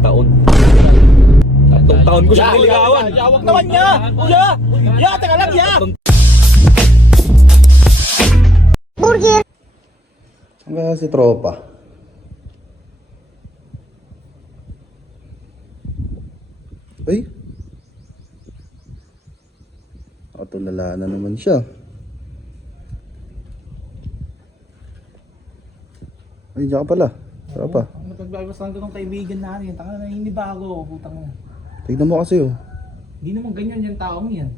taon. 3 taon ko siyang niligawan. Yawag naman niya! Kuya! Ya! Teka lang ya! Burger! Saan kaya si tropa? Ay! Nakatulala na naman siya. Ay, diyan ka pala. Tropa. Nagbaybas lang doon ng kaibigan natin. Tanga na hinibago. Putang na. Tignan mo kasi oh. Hindi naman ganyan yung taong yan.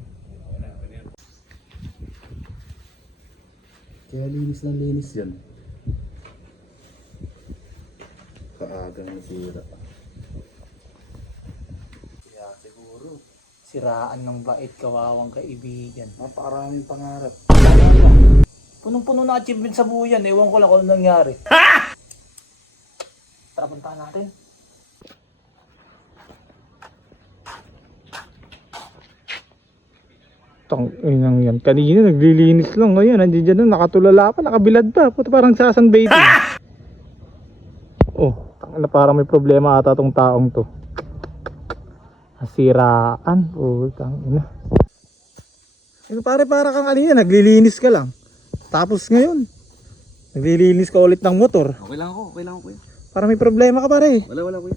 Kaya linis ng linis yan. Kaagang nasira. Kaya siguro. Siraan ng bait kawawang kaibigan. Napakaraming pangarap. Punong-puno na achievement sa buhay yan. Ewan ko lang kung anong nangyari. Tara, puntahan natin. Inang yan. Kanina naglilinis lang. Ngayon, nandiyan dyan na, nakatulala pa, nakabilad pa. Puto parang sasunbathing. Oh, na parang may problema ata tong taong to. Nasiraan. Oh, tangina. Pare, para kang kanina, naglilinis ka lang. Tapos ngayon, naglilinis ka ulit ng motor. Okay lang ako kuya. Para may problema ka pare. Wala kuya.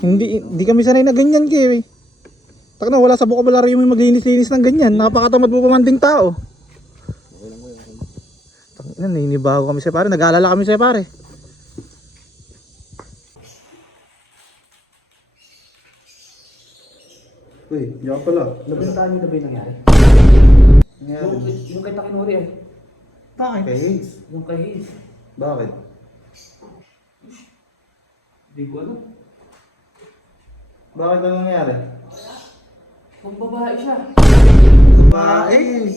Hindi kami sanay na ganyan kaya. Tak na, wala sa bokabularyo mo maglinis-linis ng ganyan. Napakatamad mo pamanding tao. Okay lang kuya. Tangina, ninibago kami sa pare. Nag-aalala kami sa pare. Uy, diyan ka pala. Nabintaan niyo na ba yung nangyari? Yung kay Takinori eh. Bakit? Kay Higgs. Yung kay Hayes. Bakit? Hindi ko alam. Bakit ano nangyari? Kung babae siya. Bae.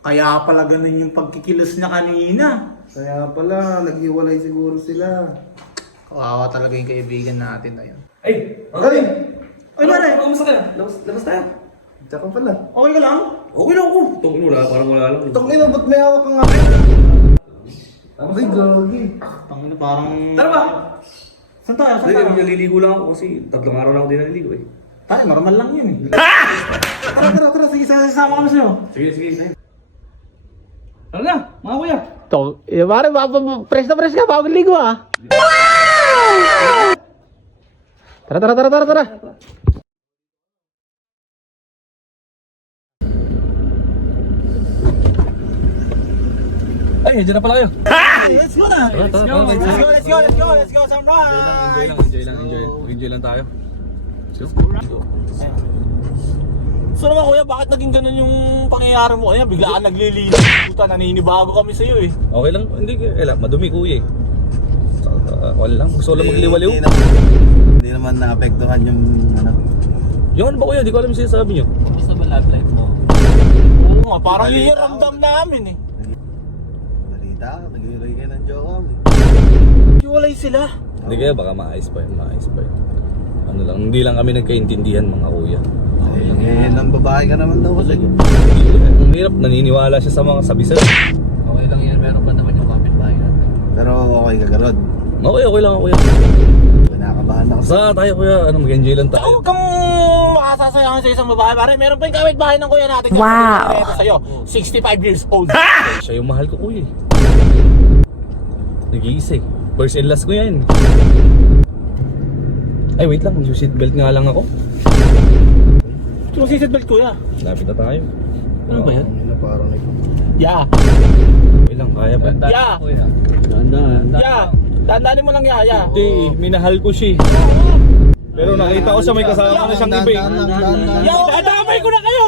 Kaya pala ganun yung pagkikilos niya kanina. Kaya pala, naghiwalay siguro sila. Kawawa talaga yung kaibigan natin na yun. Ay! Ay, pare! Kamusta ka na? Labas tayo. Diyan ka pala. Okay ka lang? Okay lang ako. Tungin wala, parang wala lang. Itong ina, ba't may hawak kang nga? Ay, gagi. Tangina parang... Tara ba? Saan tayo? Saan Hindi, tayo? naliligo lang ako kasi 3 araw na ako din naliligo eh. Tayo, normal lang yun eh. Tara. Sige, sasama kami sa'yo. Sige. Tara na, mga kuya. To, pare, press na press ka, bago ligo ah. Tara. Ay, nandiyan na pala kayo. Let's go na. Let's go, some ride. Enjoy lang tayo. So naman kuya, bakit naging ganun yung pangyayari mo? Kaya biglaan naglilinis. Puta, naninibago kami sa'yo eh. Okay lang, hindi kaya madumi kuya eh. Wala lang, gusto lang magliwaliw. Hindi naman naapektuhan yung ano. Yung ano ba kuya, hindi ko alam yung sinasabi nyo. Basta ba love life mo? Oo nga, parang hihiramdam namin eh. Balita, naghiwalay kayo ng jowa mo. Hiwalay sila. Hindi kaya baka maayos pa yun. Ano lang, hindi lang kami nagkaintindihan mga kuya. Eh, lang babae ka naman daw kasi. Ang hirap, naniniwala siya sa mga sabisan. Okay lang yan, meron pa naman yung kapitbahay natin. Pero okay ka, Garod. Okay lang ako kuya. Kinakabahan na kasi. Sa tayo kuya, mag-enjoy lang Tsaka tayo. huwag kang makasasayangan sa isang babae. Pare, meron pa yung kapitbahay ng kuya natin. Wow. Ito sa'yo, 65 years old. Siya yung mahal ko kuya. Nag-iisa eh. First and last ko yan. Ay wait lang, mag-seatbelt nga lang ako. Yung seatbelt kuya. Lapit na tayo. Ano ba yan? Ano, parang ito. Yeah. Okay lang, kaya pa. Yeah. Yeah. Dandanin mo lang ya. Hindi, minahal ko siya. Pero nakita ko siya may kasama na siyang iba eh. Yo, kadamay ko na kayo!